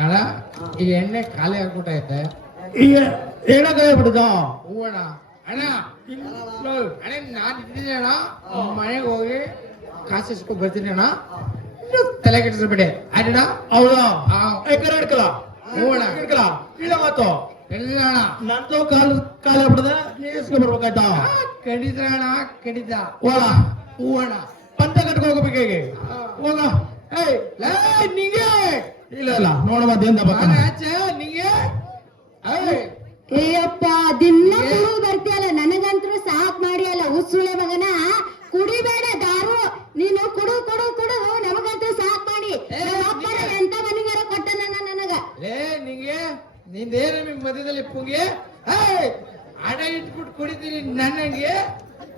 ಅಣ್ಣ ಈಗ ಎಣ್ಣೆ ಖಾಲಿ ಆಗ್ಬಿಟ್ಟೈತೆ. ಈಗ ಹೇಳಕ್ಕಾಗ್ಬಿಟ್ಟದ ಹೂವಣ್ಣ. ಅಣ್ಣ ಅಣ್ಣ ನಾನು ಇದ್ದೀನಿ ಅಣ್ಣ, ಮನೆಗೆ ಹೋಗಿ ಕಾಸು ಇಸ್ಕೊಂಡು ಬರ್ತೀನಿ ಅಣ್ಣ. ತಲೆ ಕೆಡಿಸ್ಬಿಡಿ ಅಣ್ಣ. ಹೌದಾ? ಆ, ಹಿಡ್ಕಲ ಹೂವಣ್ಣ. ಹಿಡ್ಕಲ ಇಲ್ಲ ಮಾತು ಇಲ್ಲ ಅಣ್ಣ. ನಂದು ಕಾಲ ಬಿಡದ ನೀಸ್ಕೊಂಡ್ ಬರ್ಬೇಕಾಯ್ತಾ? ಕಡಿದ ಅಣ್ಣ, ಕಡಿದ. ಹೋಗ ಹೂವಣ್ಣ. ಪಂಚ ಕಟ್ಕೊ ಹೋಗ್ಬೇಕು ಹೇಗೆ ಹೋಗ. ಏಯ್ ಲೇ, ನಿಂಗೆ ಇಲ್ಲ ಇಲ್ಲ ನೋಡ ಮತ್ತೇಂದ ನಾನು ಆಚೆ ನಿಂಗೆ. ಏಯ್ ಏಯಪ್ಪ ದಿನ ಕುಡಿದು ಬರ್ತೀಯಲ್ಲ, ನನಗಂತೂ ಸಾಕ್ ಮಾಡಿಯಲ್ಲ ಉಸುಳೆ ಮಗನ. ಕುಡಿಬೇಡ ದಾರು, ನೀನು ಕುಡು ಕುಡು ಕುಡು, ನಮಗಂತೂ ಸಾಕ್ ಮಾಡಿ. ಅಪ್ಪನ ಎಂತ ಮನೆಗಾರ ಕೊಟ್ಟ ನನಗ. ಲೇ ನಿಂಗೆ ನಿಂದೇನು ನಿಮ್ ಮಧ್ಯದಲ್ಲಿ ಪುಂಗೆ. ಏಯ್ ಹಣ ಇಟ್ಬಿಟ್ಟು ಕುಡಿತೀನಿ ನನ್ನಂಗೆ,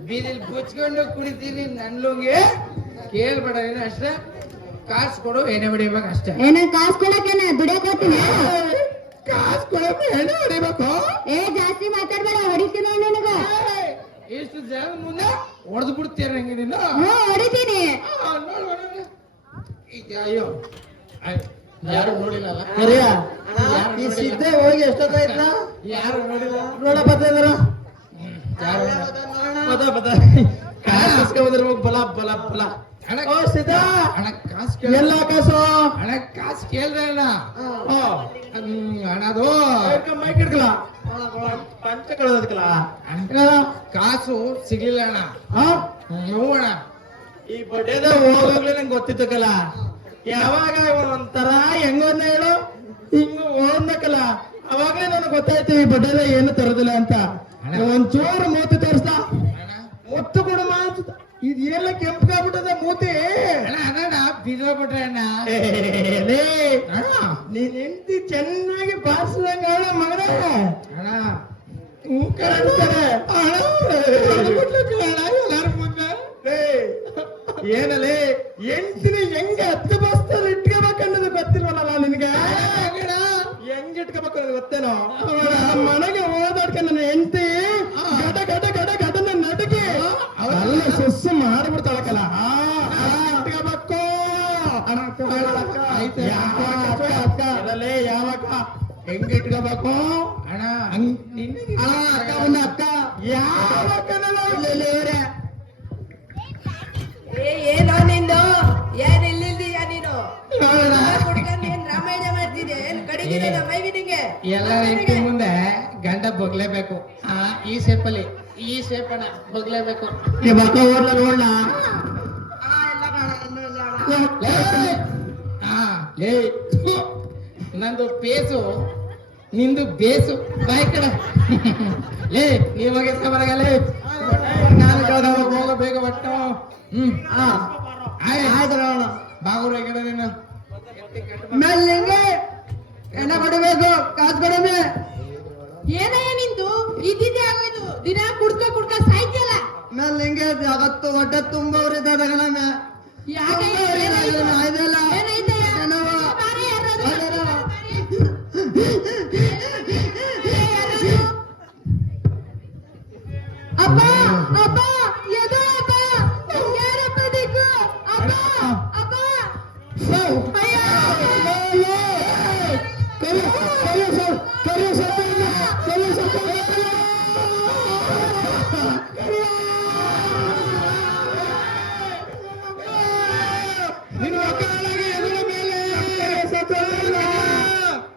ಬೀದಿಲಿ ಬುಚ್ಕೊಂಡು ಕುಡಿತೀನಿ ನನ್ಲುಂಗೆ. ಕೇಳ್ಬೇಡ ನೀನು ಅಷ್ಟೇ. ಕಾಸು ಕೊಡು, ಎಣ್ಣೆ ಹೊಡಿಬೇಕು ಅಷ್ಟೇ. ಏನ ಕಾಸು ಕೊಡಕೇನ ದುಡಿಯಕ್ ಹೋಗ್ತೀನಿ. ಕಾಸು ಕೊಡಬೇಕು, ಎಣ್ಣೆ ಹೊಡಿಬೇಕು. ಏ ಜಾಸ್ತಿ ಮಾತಾಡ್ಬೇಡ, ಹೊಡಿತೀನಿ ನನಗ. ಏಯ್, ಇಷ್ಟು ಜನ ಮುಂದೆ ಹೊಡೆದು ಬಿಡ್ತೀರ ನಂಗೆ ನೀನು. ಹೊಡಿತೀನಿ. ಅಯ್ಯೋ ಯಾರು ನೋಡಿಲ್ಲ. ಕರಿಯ ಈ ಸಿದ್ದೆ ಹೋಗಿ ಎಷ್ಟೊತ್ತಾಯ್ತ? ಯಾರು ನೋಡಿಲ್ಲ. ನೋಡ ಬತ್ತಿದ್ರ ಯಾರು ಬದ ಬದ ಕಾಸ್ಕೊಂಡ್ಬಂದಿರ್ಬೇಕು. ಬಲ ಬಲ ಬಲ. ಹಣ ಓ ಸಿದ್ದ, ಹಣ ಕಾಸು ಎಲ್ಲ ಕಾಸು ಹಣ ಕಾಸು ಕೇಳ್ದೆ ಅಣ್ಣ. ಹಣದು ಮೈಕ್ ಹಿಡ್ಕಲ ಪಂಚ ಕಳೋದಕ್ಕಲ್ಲ ಕಾಸು ಸಿಗ್ಲಿಲ್ಲ ಅಣ್ಣ. ಹ್ಞೂ ಅಣ್ಣ. ಈ ಬಡ್ಡೆದ ಹೋಗೋಗ್ಲೇ ನಂಗೆ ಗೊತ್ತಿತ್ತಕ್ಕಲ್ಲ. ಯಾವಾಗ ಒಂಥರ ಹೆಂಗೋದ್ನ ಹೇಳು, ಹಿಂಗ ಓದ್ನಕ್ಕಲ್ಲ, ಅವಾಗ್ಲೇ ನನಗೆ ಗೊತ್ತಾಯ್ತು ಈ ಬಡ್ಡೆದ ಏನು ತರೋದಿಲ್ಲ ಅಂತ. ಒಂಚೂರು ಮೂತಿ ತೋರಿಸ್ದ, ಅಣ್ಣ ಒತ್ತು ಕೊಡು ಮಾತು. ಇದೆಲ್ಲ ಕೆಂಪಗಾಗ್ಬಿಟ್ಟದ ಮೂತಿ. ಅಣ್ಣ ಅದಣ್ಣ ಬಿದ್ದೋಗ್ಬಿಟ್ರೆ ಅಣ್ಣ. ಲೇ, ಅಣ್ಣ ನೀನ್ ಹೆಂಡತಿ ಚೆನ್ನಾಗಿ ಬಾರಿಸಿದಂಗ ಮಗನ ಅಣ್ಣ ಕರೆ ಎಲ್ಲಾರು ಮುಂದೆ. ಏನಲೇ ಹೆಂಡತಿನ ಹೆಂಗ ಹತ್ತು ಬಸ್ತಾರ ಇಟ್ಕೋಬೇಕನ್ನೋದು ಗೊತ್ತಿಲ್ವಲ್ಲ ನಿನ್ಗೆ? ಹೆಂಗ್ ಇಟ್ಕೋಬೇಕು ಅನ್ನೋದು ಗೊತ್ತೇನೋ? ಮನೆಗೆ ಓದಾಡ್ಕ ನನ್ನ ಹೆಂಡತಿ ಗಡ ಗಡ ಗಡ ಗಡನ ನಡುಗೆ ಅಲ್ಲ ಸುಸ್ಸು ಮಾಡಿಬಿಡ್ತಾಳಕ್ಕಲ್ಲ. ಇಟ್ಕೋಬೇಕು. ಅದಲ್ಲೇ ಯಾವಕ್ಕ ಹೆಂಗ್ ಇಟ್ಕೋಬೇಕು ಅಣ್ಣ ಅಕ್ಕ ಬಂದ ಅಕ್ಕ ಯಾವಕ್ಕನಲ್ಲ ಏನೋ ನಿಂದು ಏನ್ ಇಲ್ಲಿದ್ದೀಯ ನೀನು? ಹುಡ್ಗನ್ ಏನ್ ರಾಮಾಯಣ ಮಾಡ್ತಿದ್ದೆ? ಏನ್ ಕಡಿದಿದೆ ಮೈವಿ ನಿಂಗೆ? ಎಲ್ಲ ಹೆಂಡತಿ ಮುಂದೆ ಗಂಡ ಬಗ್ಲೇಬೇಕು. ಈ ಶೇಪಲ್ಲಿ ಈ ಶೇಪ್ ಅಣ್ಣ ಬಗ್ಲೇಬೇಕು. ಈ ಬಕ್ಕ ಓಡ್ಲ ನೋಡ್ಲ ಲೇ ನಂದು ಪೇಸು ನಿಂದು ಬೇಸು. ಬಾಯ್ ಕಡ ಲೇ ನೀವಾಗ ಎಸ್ಕೊಂಬರಾಗಲೇ. ನಾನು ಹೋಗ ಬೇಗ ಬಟ್ಟು. ಬಾಗುರ ನೀನು ಮೇಲೆ ಹೆಂಗೆ ಎಣ್ಣೆ ಕೊಡಬೇಕು, ಕಾಸು ಕೊಡಮೆ. ಏನಯ್ಯ ನಿಂದು ಇದ್ದಿದ್ದೆ ಆಗೋಯ್ತು. ದಿನ ಕುಡ್ಕ ಕುಡ್ಕ ಸಾಯ್ತಿಯಲ್ಲ. ಮೇಲೆ ಹೆಂಗೆ ಅಗತ್ತು ಹೊಟ್ಟೆ ತುಂಬವ್ರಿದ್ದಾಗ ನಮ್ಮೆ ಯಾಕಯ್ಯ? ಏನಾಯ್ತಯ್ಯ? ಬಾರೆ ಯಾರಾದ್ರೂ? ಅಪ್ಪ ಅಪ್ಪ ಎದೋ ಅಪ್ಪ, ಯಾರಪ್ಪ ದಿಕ್ಕು? ಅಪ್ಪ ಅಪ್ಪ ಅಯ್ಯೋ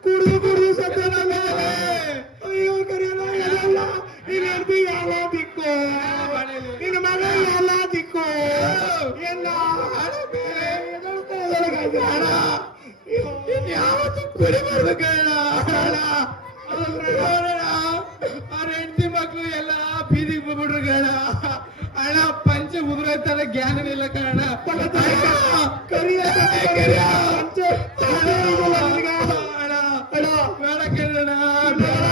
ಕುಡಿದು ಕುಡಿದು ಸತ್ತನ ಮೇಲೆ. ಅಯ್ಯೋ ಕರೆಯಲ್ಲ ಎಲ್ಲ ನಿನ್ನ ಹೆಂಡತಿ ಎಲ್ಲ ದಿಕ್ಕು, ನಿನ್ನ ಮಗ ಎಲ್ಲ ದಿಕ್ಕು. ಎಲ್ಲ ಹಣ ಬೇರೆ ಹಣ ಇನ್ಯಾವತ್ತು ಕುಡಿಬಾರ್ದು ಹಣ. ಅವ್ರ ಹೆಂಡತಿ ಮಕ್ಕಳು ಎಲ್ಲ ಬೀದಿಗೆ ಬಂದ್ಬಿಟ್ರು ಕಣ. ಹಣ ಪಂಚ ಉದುರೋಯ್ತದ ಜ್ಞಾನವಿಲ್ಲ ಕಣ. ಕರಿಯ ಬೇಡ ಕೇಳೋಣ ಬೇಡ.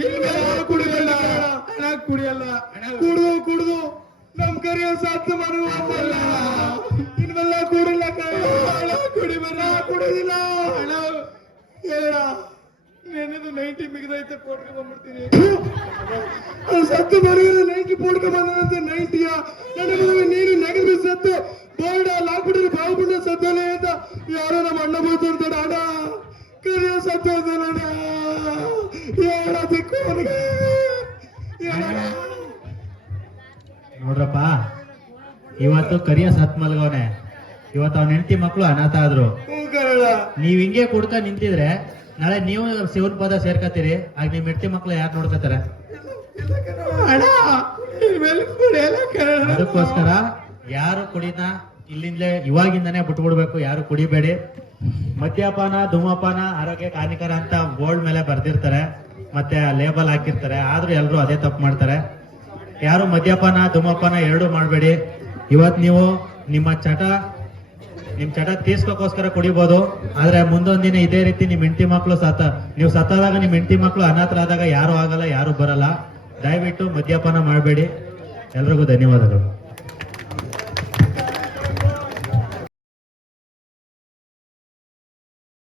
ಇನ್ಮೇಲೆ ಕುಡಿಯಲ್ಲ ಹಣ, ಕುಡಿಯಲ್ಲ. ಕುಡಿದು ಕುಡಿದು ನಮ್ ಕರಿಯ ಸತ್ತು ಮರುವಲ್ಲ. ಇನ್ಮೆಲ್ಲ ಕುಡಿಲ್ಲ ಹಣ, ಕುಡಿಬಲ್ಲ ಕುಡಿದಿಲ್ಲ ಹಣ. ಹೇಳ ನೆನೆದು ನೈಂಟಿ ಮಿಗದೈತೆ ಪೋಟ್ಕೊಂಡ್ಬಿಡ್ತೀನಿ. ಅದು ಸತ್ತು ಮರುಗಿದ ನೈಂಟಿ ಪೋಟ್ಕೊಂಡ್ಬಂದಂತೆ. ನೈಂಟಿಯ ನನಗೆ ನೀನು ನೆಗೆದು ಸತ್ತು ಬೋರ್ಡ್ ಹಾಕ್ಬಿಟ್ರೆ ಬಾವುಬಿಟ್ಟ ಸತ್ತಲೆ ಅಂತ ಯಾರೋ ನಮ್ಮ ಅಣ್ಣ ಬೋತಿರ್ತಾಡ. ಹಣ ಕರಿಯ ಸತ್ತೋದನಣ್ಣ. ಹೇಳೋದಕ್ಕೂ ಅವನಿಗೆ ಹೇಳೋಣ. ನೋಡ್ರಪ್ಪ, ಇವತ್ತು ಕರಿಯ ಸತ್ ಮಲ್ಗವನೆ. ಇವತ್ತು ಅವನ ಹೆಂಡತಿ ಮಕ್ಕಳು ಅನಾಥ ಆದ್ರು. ಹ್ಞೂ ಕಣಣ್ಣ. ನೀವ್ ಹಿಂಗೆ ಕುಡ್ಕ ನಿಂತಿದ್ರೆ ನಾಳೆ ನೀವು ಶಿವನ್ ಪದ ಸೇರ್ಕತ್ತೀರಿ. ಆಗ ನಿಮ್ ಹೆಂಡತಿ ಮಕ್ಳು ಯಾರು ನೋಡ್ಕತಾರೆ? ಅಣ್ಣ ಇನ್ಮೇಲೆ ಕುಡಿಯಲ್ಲ ಕಣಣ್ಣ. ಅದಕ್ಕೋಸ್ಕರ ಯಾರು ಕುಡಿನ ಇಲ್ಲಿಂದಲೇ ಇವಾಗಿಂದಾನೇ ಬಿಟ್ಬಿಡ್ಬೇಕು. ಯಾರು ಕುಡಿಬೇಡಿ. ಮದ್ಯಪಾನ ಧೂಮಪಾನ ಆರೋಗ್ಯಕ್ಕೆ ಹಾನಿಕರ ಅಂತ ಬೋರ್ಡ್ ಮೇಲೆ ಬರ್ದಿರ್ತಾರೆ, ಮತ್ತೆ ಲೇಬಲ್ ಹಾಕಿರ್ತಾರೆ. ಆದ್ರೂ ಎಲ್ರು ಅದೇ ತಪ್ಪು ಮಾಡ್ತಾರೆ. ಯಾರು ಮದ್ಯಪಾನ ಧೂಮಪಾನ ಎರಡೂ ಮಾಡಬೇಡಿ. ಇವತ್ ನೀವು ನಿಮ್ ಚಟ ತೀರ್ಸ್ಕೋಸ್ಕರ ಕುಡಿಬಹುದು. ಆದ್ರೆ ಮುಂದೊಂದ್ ದಿನ ಇದೇ ರೀತಿ ನಿಮ್ ಹೆಂಡತಿ ಮಕ್ಳು ನೀವು ಸತ್ತಾದಾಗ ನಿಮ್ ಹೆಂಡತಿ ಮಕ್ಳು ಅನಾಥರಾದಾಗ ಯಾರು ಆಗಲ್ಲ, ಯಾರು ಬರಲ್ಲ. ದಯವಿಟ್ಟು ಮದ್ಯಪಾನ ಮಾಡಬೇಡಿ. ಎಲ್ರಿಗೂ ಧನ್ಯವಾದಗಳು.